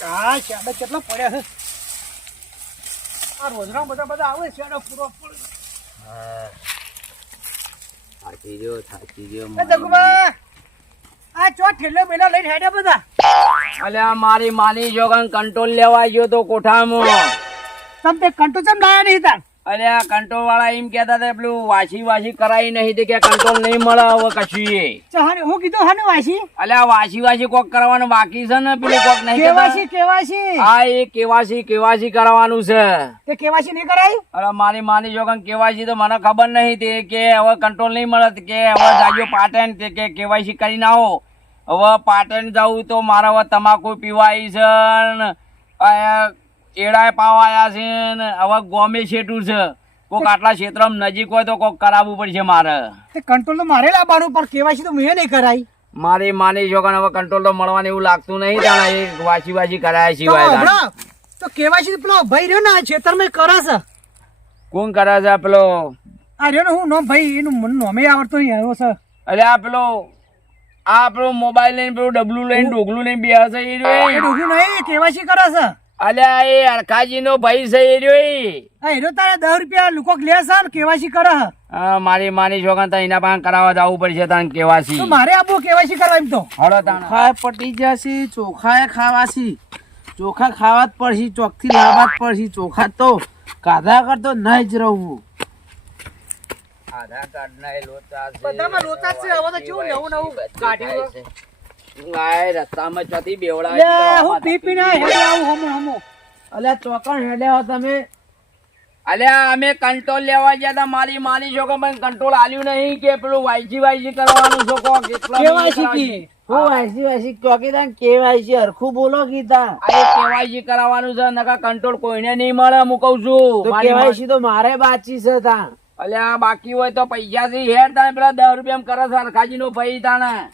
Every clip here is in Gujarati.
આ શેડા કેટલા પડ્યા છે આ રોજના બધા આવે શેડા પૂરો પડે થાકી ગયો દગુબા આ ચો ઠેલો બેલા લઈને હેડ્યા બધા અલ્યા મારી માની જોગન કંટ્રોલ લેવા ગયો તો કોઠામાં તમ તે કંટો ચમ લાયા નહીં તાર અલ્યા કંટ્રોલ વાળા એમ કેતા હતા પેલું વાસી કરાઈ નહીં તે કે કંટ્રોલ નહીં મળે હવે કશું એ ચાહને હું કીધું હાને વાસી અલ્યા વાસી કોક કરવાનું બાકી છે ને પેલું કોક નહીં કેવાસી હા એ કેવાસી કરવાનું છે તે કેવાસી નહીં કરાય અરે મારી માની જોગન કેવાસી તો મને ખબર નહીં તે કે હવે કંટ્રોલ નહીં મળે કે હવે જાજો પાટણ તે કે કેવાસી કરીને આવો હવે પાટણ જાવું તો મારે હવે તમાકુ પીવાય છે ને એડાય પાવાયા છે ને હવે ગોમે શેઠું છે કોક આટલા ક્ષેત્રમાં નજીક હોય તો કોક કરાવવું પડશે મારે તે કંટ્રોલ તો મારે લાવવાનું પણ કેવાસી તો મેં નહીં કરાય મારી માની જોગન હવે કંટ્રોલ તો મળવાનું એવું લાગતું નહીં તાણા એ વાસી કરાયા સિવાય તો કેવાસી પેલો ભાઈ રહ્યો ને આ ખેતરમાં કરે છે કોણ કરે છે પેલો આ રહ્યો ને હું નોમ ભાઈ એનું મને નોમે આવડતો નહીં આવ્યો છે એટલે આ પેલો મોબાઈલ લઈને પેલું ડબલું લઈને ડોગલું લઈને બે હશે એ રહ્યો એ ડોગલું નહીં કેવાસી કરે છે અલ્યા એ અરખાજી નો ભાઈ છે એ રહ્યો આ હીરો તારા 10 રૂપિયા લુકો લે છે ને કેવાસી કરે હા મારી માની છોકરા તો એના પાસે કરાવવા જવું પડશે તાન કેવાસી તો મારે આપો કેવાસી કરવા એમ તો હળો તાણ ચોખા પટી જશે ચોખા ખાવાસી ચોખા ખાવા જ પડશે ચોકથી લાવવા જ પડશે ચોખા તો કાધા કરતો નહીં જ રહું આધાર કાર્ડ ના લોચા છે બધામાં લોચા છે હવે તો કેવું નવું કાઢ્યું લાય રસ્તામાં ચોથી બેવડા લે હું પીપી ના હેડે આવું હમો અલ્યા ચોકણ હેડ્યા તમે અલ્યા અમે કંટ્રોલ લેવા ગયા હતા મારી માની છોકરા પણ કંટ્રોલ આલ્યું નહીં કે પેલું વાયસી કરવાનું છો કો કેટલા કેવાસી કી હું વાસી ચોકીદાર કેવાયસી હરખું બોલો કીધા આ કેવાયસી કરાવવાનું છે નકા કંટ્રોલ કોઈને નહીં મળે હું કહું છું તો કેવાયસી તો મારે બાચી છે તા અલ્યા બાકી હોય તો પૈસા થી હેડ તાને પેલા 10 રૂપિયા કરે છે અરખાજી નો ભાઈ તાને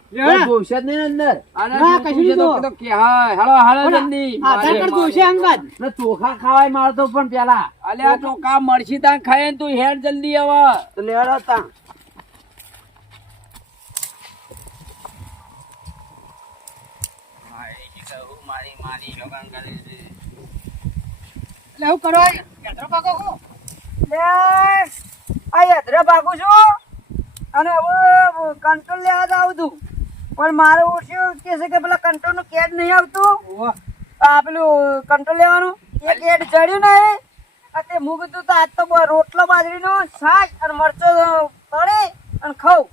જોશે જ નહીં અંદર અને ના, કશું પૂછે તો નહીં કીધું કે હા હળો જલ્દી આધાર કાર્ડ જોશે અંગત ને ચોખા ખાવાય મારતો પણ પેલા અલ્યા ચોખા મળશી તાન ખાય ને તું હેડ જલ્દી હવે તો લેડો તા મારી માની જોગાન કરે છે લે હું કરો યાત્રા પાકો કો લે આ યાત્રા પાકો છું અને હવે કંટ્રોલ લેવા જ આવું છું પણ મારે શું કે છે કે પેલા કંટ્રોલ નું કેડ નહીં આવતું આ પેલું કંટ્રોલ લેવાનું એ કેડ ચડ્યું ને તે હું કીધું તો આજ તો રોટલો બાજરીનો શાક અને મરચો તળે અને ખાઉં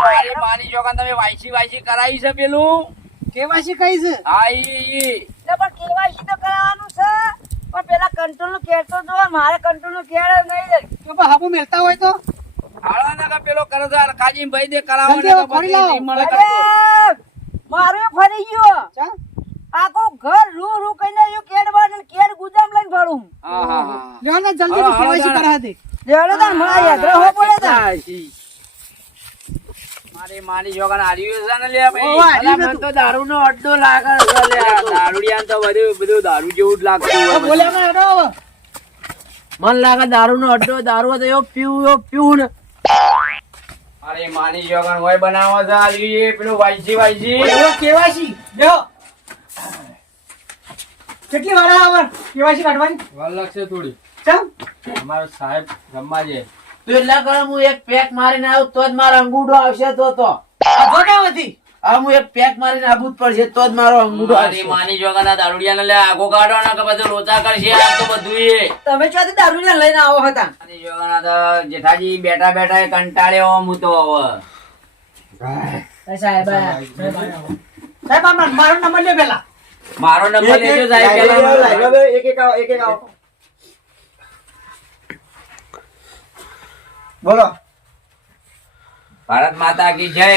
મારી માની જોગાન તમે વાયસી કરાવી છે પેલું કેવાસી કઈ છે હા ઈ પણ કેવાસી તો કરાવવાનું છે પણ પેલા કંટ્રોલ નું કેડ તો જો મારે કંટ્રોલ નું કેડ નહીં તો હાબુ મેલતા હોય તો હાળા ના પેલો કરે છે અરખાજી ભાઈ દે કરાવવાનો તો પછી નહીં મળે મારે ફરી ગયો આખો ઘર રૂ કઈને જો કેડ બાર કેડ ગુજામ લઈને ફરું હા લેવાના જલ્દી હાલો, કેવાસી હાલો, કરા દે લેવાના તા મારા યાત્રા હો પડે તા મારી માની જોગાન આર્યું છે ને લે ઓવા, ભાઈ આર્યું અલા, મને તો દારૂ નો અડ્ડો લાગે છે લે દારૂડિયાને તો બધું દારૂ જેવું જ લાગતું હોય બધું. બોલ્યા માં હેડો હવે મન લાગે દારૂ નો અડ્ડો દારૂ તો એવો પીવું ને અરે માની જોગાન હોય બનાવો છે આલ્યું એ પેલું વાયસી એવો કેવાસી જો કેટલી વાર આવે કેવાસી કાઢવાની વાર લાગશે થોડી ચમ અમારો સાહેબ રમવા છે તો એટલા કરે હું એક પેક મારીને આવું તો જ મારો અંગૂઠો આવશે તો આ જોટાવતી હવે હું એક પેક મારીને આવવું જ પડશે તો જ મારો અંગૂઠો મારી આવશે માની જોગાના દારૂડિયાને લે આગો કાઢવાના કે બધું લોચા કરશે આ તો બધું એ તમે ચોથી દારૂડિયા લઈને આવો હતા માની જોગાના તો જેઠાજી બેઠા એ કંટાળ્યો હું તો હવે સાહેબ મારો નંબર લે પેલા મારો નંબર લેજો સાહેબ પેલા એક આવો બોલો ભારત માતા કી જય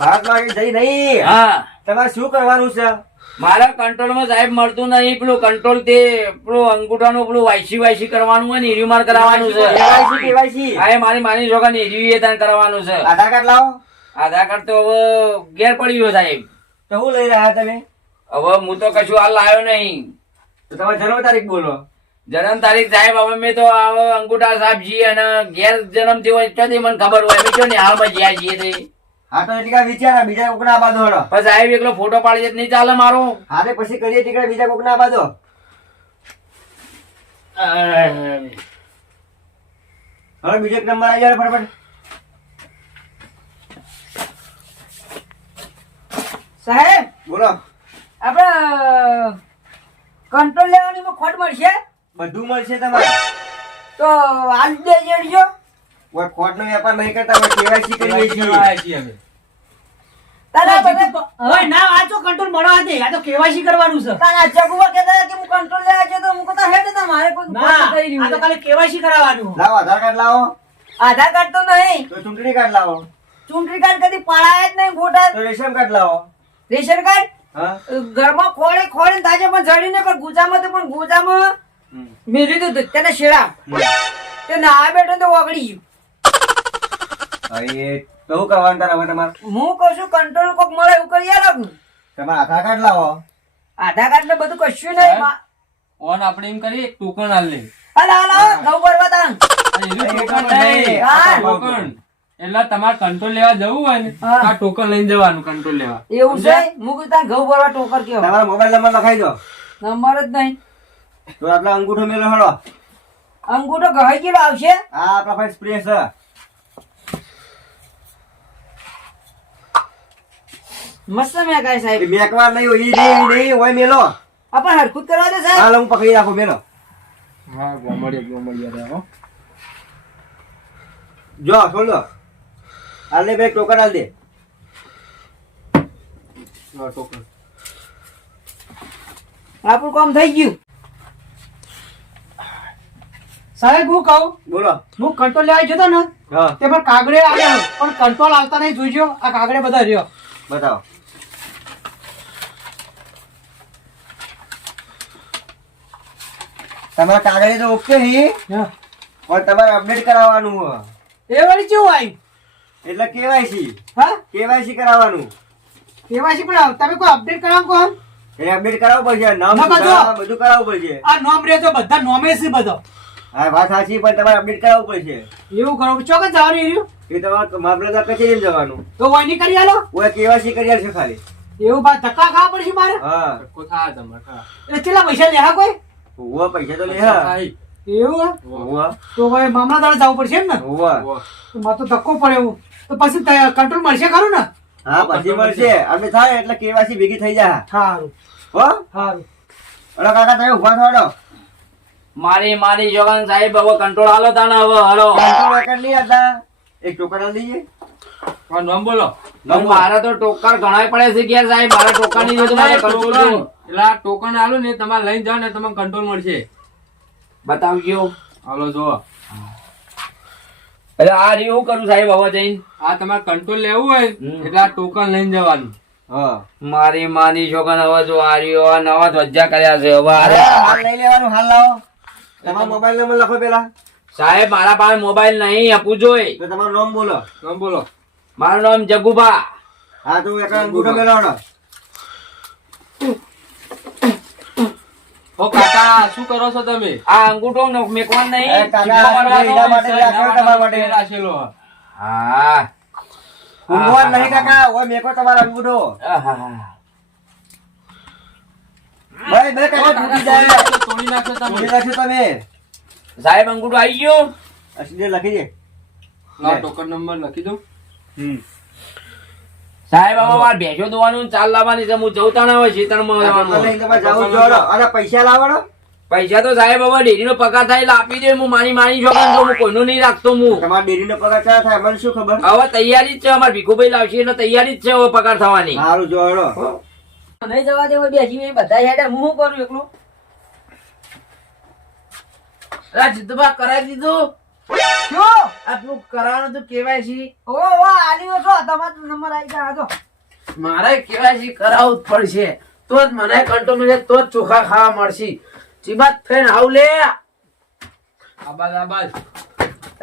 ભારત માં જઈ નહીં હા તમારે શું કરવાનું છે મારા કંટ્રોલ માં સાહેબ મળતું નહીં પેલું કંટ્રોલ તે પેલું અંગૂઠાનું પેલું વાયસી કરવાનું હોય ને ઈરીમાર કરાવવાનું છે કેવાયસી હા એ મારી માની જોગા ને ઈરી એ કરવાનું છે આધાર કાર્ડ લાવો આધાર કાર્ડ તો હવે ઘેર પડી ગયો સાહેબ તો હું લઈ રહ્યા તમે હવે હું તો કશું હાલ લાવ્યો નહીં તો તમારી જન્મ તારીખ બોલો જન્મ તારીખ સાહેબ હવે મેં તો અંગૂઠા સાહેબ જી અને ઘેર જન્મ થયો હોય તો મને ખબર હોય મેં ને હાલમાં જ્યાં છીએ તે હા તો એટલે કાંઈ વિચાર બીજા કોકના આબા દો હેડો. પણ સાહેબ એકલો ફોટો પાડી દે તો નહીં ચાલે મારો. હા તે પછી કરીએ ટીકડા બીજા કોકના આબા દો. હવે બીજો એક નંબર આવી જાય ફટાફટ. સાહેબ બોલો. આપણે કંટ્રોલ લેવાની ખોટ મળશે બધું મળશે તમારે. તો હાલ દે જેડજો. કોઈ ખોટનો વેપાર નહીં કરતા, અમે KYC કરીએ છીએ. તારા બધા હવે ના આ તો કંટ્રોલ મળવા દે આ તો કેવાયસી કરવાનું છે તારા જગુવા કહેતા કે હું કંટ્રોલ લેવા છે તો હું કહેતા હેડ તો મારે કોઈ ના ખોટ થઈ આ રહ્યું તો છે. ખાલી કેવાયસી કરાવવાનું લાવો આધાર કાર્ડ લાવો, આધાર કાર્ડ તો નહીં, તો ચૂંટણી કાર્ડ લાવો, ચૂંટણી કાર્ડ કદી પડાયા જ નહીં, ફોટા તો રેશન કાર્ડ લાવો. રેશન કાર્ડ હા ઘરમાં ખોળે ખોળે તાજે પણ જડીને પણ ગુજામાં તો પણ ગુજામાં મેલી દીધું તેને શેડા તે ના બેઠો તો ઓગળી ગયું. હવે તો શું કરવાનું તારે હવે તમારે? હું કહું છું કંટ્રોલ કોક મળે એવું કરી આલો. તમારે આધાર કાર્ડ લાવો. આધાર કાર્ડ ને બધું કશું નહીં. ઓન આપણે એમ કરીએ એક ટોકન આલ લે. હાલ ઘઉં ભરવા તાણ. હા. ટોકન એટલે તમારે કંટ્રોલ લેવા જવું હોય ને હા. આ ટોકન લઈને જવાનું કંટ્રોલ લેવા. એવું છે હું કીધું તાણ ઘઉં ભરવા ટોકર કયો તમારો મોબાઈલ નંબર લખાઈ દો. નંબર જ નહીં. તો આપડે અંગૂઠો મેલો હેડો. અંગૂઠો ગહાઈ ગયેલો આવશે. આ આપડા પાસે સ્પ્રે છે. મસ્ત મેં કાંઈ એ સાહેબ મેકવાર નહીં હોય, ઈ નહીં હોય મેલો. આપણે હરખું જ કરવા દે સાહેબ. હાલ હું પકડી રાખું મેલો. હા ગોમડિયા જો છોડ દો. હાલ ને બે ટોકન હાલ દે. ટોકન આપણું કામ થઈ ગયું. સાહેબ હું કહું બોલો. હું કંટ્રોલ લેવા જતો ને હા તે પણ કાગડે આવ્યા પણ કંટ્રોલ આવતા નહીં જોઈજો આ કાગડે બધા રહ્યો બતાવો. તમારા કાગળે તો ઓકે હી, હા. પણ તમારે અપડેટ કરાવવાનું હો. એ વળી કેવું આવ્યું એટલે કેવાયસી હા કરાવવાનું. કેવાયસી પણ તમે કોઈ અપડેટ કરાવો કોણ એ અપડેટ કરાવવું પડશે, નામ ના, બધું. બધું કરાવવું પડશે. આ નોમ રે તો બધા નોમે છે બધો હા વાત સાચી, પણ તમારે અપડેટ કરાવવું પડશે. એવું કરો ચોક્કસ જવાનું રહ્યું એ તમારે મામલતદાર કચેરીએ જવાનું. તો વહીની કરી આલો ઓય કેવાયસી કરી આલશે ખાલી. એવું બાદ ધક્કા ખાવા પડશે મારે હા કોથા તમારે એટલે કેટલા પૈસા લે કોઈ હોવા પૈસા તો લે હા. એવું હે? હોવા તો ભાઈ મામલાદાર જવું પડશે એમ ને હોવા. તો મારે તો ધક્કો પડે એવું તો પછી કંટ્રોલ મળશે ખરું ને હા પછી મળશે. આપણે થાય એટલે કેવાયસી ભેગી થઈ જાય. સારું હો સારું અરે કાકા તમે ઉભા થો. મારી જોગન સાહેબ હવે કંટ્રોલ આલો તાને હવે હલો કંટ્રોલ કરી લઈએ હતા. એક ટોકન આલી દઈએ. નામ બોલો નામ બોલો. મારા તો ટોકર ઘણા પડે છે કે સાહેબ મારા ટોકન ની જો મારે કંટ્રોલ એટલે આ ટોકન આલો ને તમારે લઈને જાઓ ને તમને કંટ્રોલ મળશે. બતાવજો હાલો જો એટલે આ રહ્યું કરું સાહેબ હવે જઈને આ તમારે કંટ્રોલ લેવું હોય એટલે આ ટોકન લઈને જવાનું. હા મારી માની છોકરા હવે જો આ રહ્યો આ નવા ધ્વજા કર્યા છે હવે અરે હાલ લઈ લેવાનું. હાલ લાવો. તમારો મોબાઈલ નંબર લખો પેલા. સાહેબ મારા પાસે મોબાઈલ નહીં આપવું જોઈએ. તો તમારું નામ બોલો. નામ બોલો મારું નામ જગુભા. હા તો એક અંગૂઠો મેળવવાનો. ઓ કાકા શું કરો છો તમે? આ અંગૂઠો મેકવાન નહીં. એ કાકા, એના માટે રાખ્યો તમારા માટે. રાખેલો. હા ઊંઘવાનું નહીં કાકા. ઓય મેકો તમારો અંગૂઠો. આહા. ભાઈ બે કાકા તૂટી જાય. તોડી નાખો તોડી તમે. નાખ્યો તમે. સાહેબ અંગૂઠો આવી ગયો. અસલી લખી દે. લાવ ટોકન નંબર લખી દઉં. હમ સાહેબ હવે મારે ભેંસો દોવાનું ચાલ લાવવાની છે. હું જવતા ના હોય ખેતરમાં જવાનું. લઈને તમારે જાવું જ જોવાનો. અને પૈસા લાવવાનો. પૈસા તો સાહેબ હવે ડેરીનો પગાર થાય એટલે આપી દે. હું માની છોકરા હું કોઈનું નહીં રાખતો હું. તમારા ડેરીનો પગાર ક્યાં થાય મને શું ખબર. હવે તૈયારી જ છે અમારે ભીખુભાઈ લાવશે એટલે તૈયારી જ છે હવે પગાર થવાની. સારું જોડો. નહીં જવા દેવો બેસી મેં બધા હેડે હું શું કરું એકલું. જીતુભા કરાવી દીધું શું આટલું કરાવવાનું તો કેવાયસી ઓ વાહ આલ્યો છો તમારો નંબર આવી ગયા આજો. મારે કેવાયસી કરાવવું જ પડશે તો જ મને કંટ્રોલ મળે તો જ ચોખા ખાવા મળશે ચીબાત થઈને આવ લે આબાદ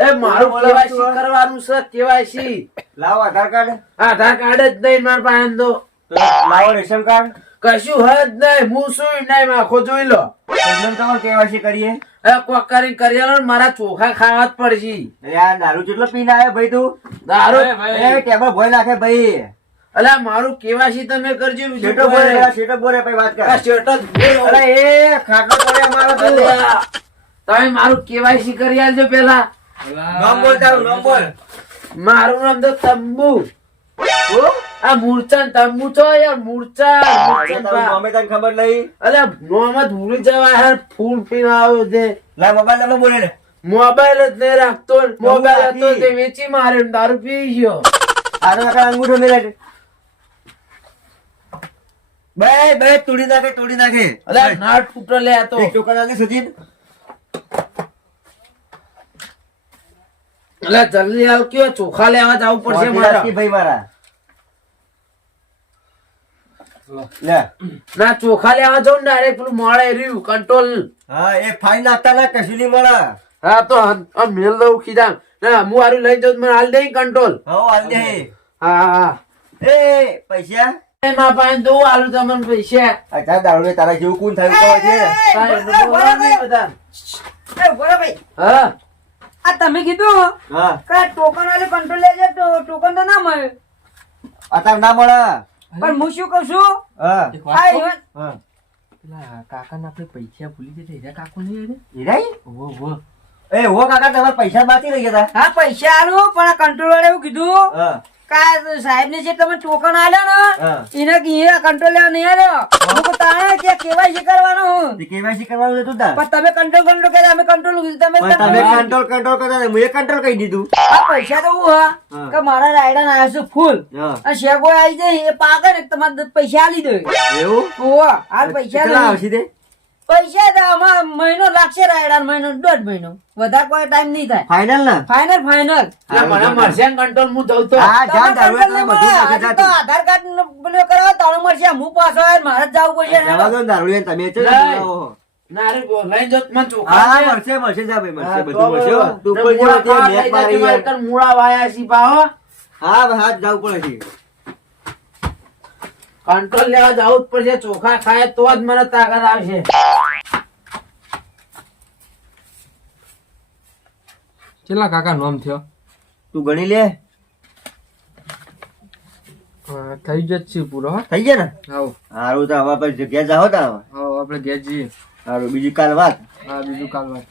એ મારું કેવાયસી કરવાનું છે કેવાયસી લાવો આધાર કાર્ડ. આધાર કાર્ડ જ નહીં મારા પાસે તો તો લાવો રેશન કાર્ડ. કશું હદ નહીં, હું શું નહીં માખો જોઈ લો. તમને તમારે કેવાયસી કરીએ હવે કોક કરીને કરી આલો ને, મારા ચોખા ખાવા જ પડશે. અરે આ દારૂ જેટલો પીને આવ્યો ભાઈ તું દારૂ એ ભાઈ. એ ટેબલ ભોય નાખે ભાઈ અલા મારું કેવાસી તમે કરજો. બીજું શેટો કોઈ બોલે નહીં. શેટો બોલે ભાઈ વાત આ કર શેઠ જ બોલો. અરે એ ખાટલો પડે અમારો તું અલ્યા, તમે મારું કેવાયસી કરી આલજો પેલા. નામ બોલ તારું નામ બોલ મારું નામ તો તંબુ. આ મૂર્છન તંબુ છો યાર, મૂર્છન. તારું નામે તને ખબર નહીં અલ્યા નોમ જ ભૂલી જવા યાર, ફૂલ પીને આવ્યો છે. લા મોબાઈલ નંબર બોલે ને મોબાઈલ જ નહીં રાખતો, મોબાઈલ હતો રાખી. તે વેચી મારે દારૂ પી ગયો. આનો આખા અંગૂઠો મેલે બે બે તોડી નાખે અલ્યા નાટ ફૂટો લે આ તો. એક ટોકન આલી સજીન અલ્યા જલ્દી આવ, કયો ચોખા લેવા જવું પડશે મારે. ભાઈ મારા લે ના ચોખા લેવા જાઉં ને ડાયરેક્ટ પેલું મળે રહ્યું કંટ્રોલ. હા એ ફાઈન નાખતા ના કશું નહીં મળે હા તો આ મેલ દઉં ખીધા ના, હું હારું લઈને જાઉં તો મને હાલ દઈ કંટ્રોલ. હો હાલ દે હા હા એ પૈસા એ માં પાસે દઉં હાલું તમને પૈસા. અચ્છા દારૂ ને તારા જેવું કોણ થયું કહો છે કાંઈ એનું બોલવાનું નહીં બધા. એ બોલો ભાઈ, હા આ તમે કીધું હા કે ટોકન વાળી કંટ્રોલ લેજે તો ટોકન તો ના મળે. અત્યારે ના મળે પણ હું શું કહું છું, હા આ ઈવન હા કાકા આપણે પૈસા ભૂલી જશે. હીરા કાકુ નહીં હીરાઈ ઓ એ હો કાકા તમારા પૈસા બાકી રહી ગયા હા પૈસા આલું, પણ આ કંટ્રોલ વાળા એવું કીધું હા કે સાહેબ ને જે તમે ટોકન આલ્યો ને હા એને કંટ્રોલ લેવા નહીં આવ્યો. હું કહું તાણે કે કેવાયસી કરવાનો હું. તે કેવાયસી કરવાનું હતું તાર પણ તમે કંટ્રોલ કે અમે કંટ્રોલ તમે પણ તમે control. કંટ્રોલ કરતા હતા, મેં કંટ્રોલ કહી દીધું આ પૈસા તો હું હા હા. કે મારા રાયડા ના આવ્યા છે ફૂલ હા અને શેગો આવી જાય એ પાકે ને તમારે પૈસા આલી દો. એવું ઓવા હાલ પૈસા કેટલા નહીં. આવશે તે પૈસા તો આમાં મહિનો લાગશે રાયડા મહિનો 1.5 મહિનો વધારે કોઈ ટાઈમ નહીં થાય. ફાઇનલ ના ફાઇનલ ફાઇનલ મને મળશે કંટ્રોલ, હું જઉં તો. હા જા દારૂ તમે તમે control બધું લેવા. નાખી આજે તો જાતું. આધાર કાર્ડ પેલું કરાવો તાણું મળશે. હું પાછો આવે મારે જ જવું પડશે. જવા દો ને દારૂ લઈને તમે ચલો નહીં. બોલાવો. ના રે લઈને જાઉં તો મને ચોખા હા છે. મળશે જા ભાઈ મળશે હા, બધું મળશે હો. તો તું બરોબર. કોઈ જેવો મૂળા તે ખાવા મેચ લઈ મારી જાજે, મારે યાર. તને મૂળા વાયા છી પાહો. હા હાથ જવું પડે છે કંટ્રોલ લેવા જવું જ પડશે. ચોખા ખાય તો જ મને તાકાત આવશે. કેટલા કાકા નોમ થયો? તું ગણી લે થઈ જ છે પૂરો. થઈ ગયા ને આવો હારું તો હવે પછી જગ્યા જાઓ તા હવે. આવો આપણે ઘેર જઈએ. હારું બીજી કાલ વાત હા બીજું કાલ વાત.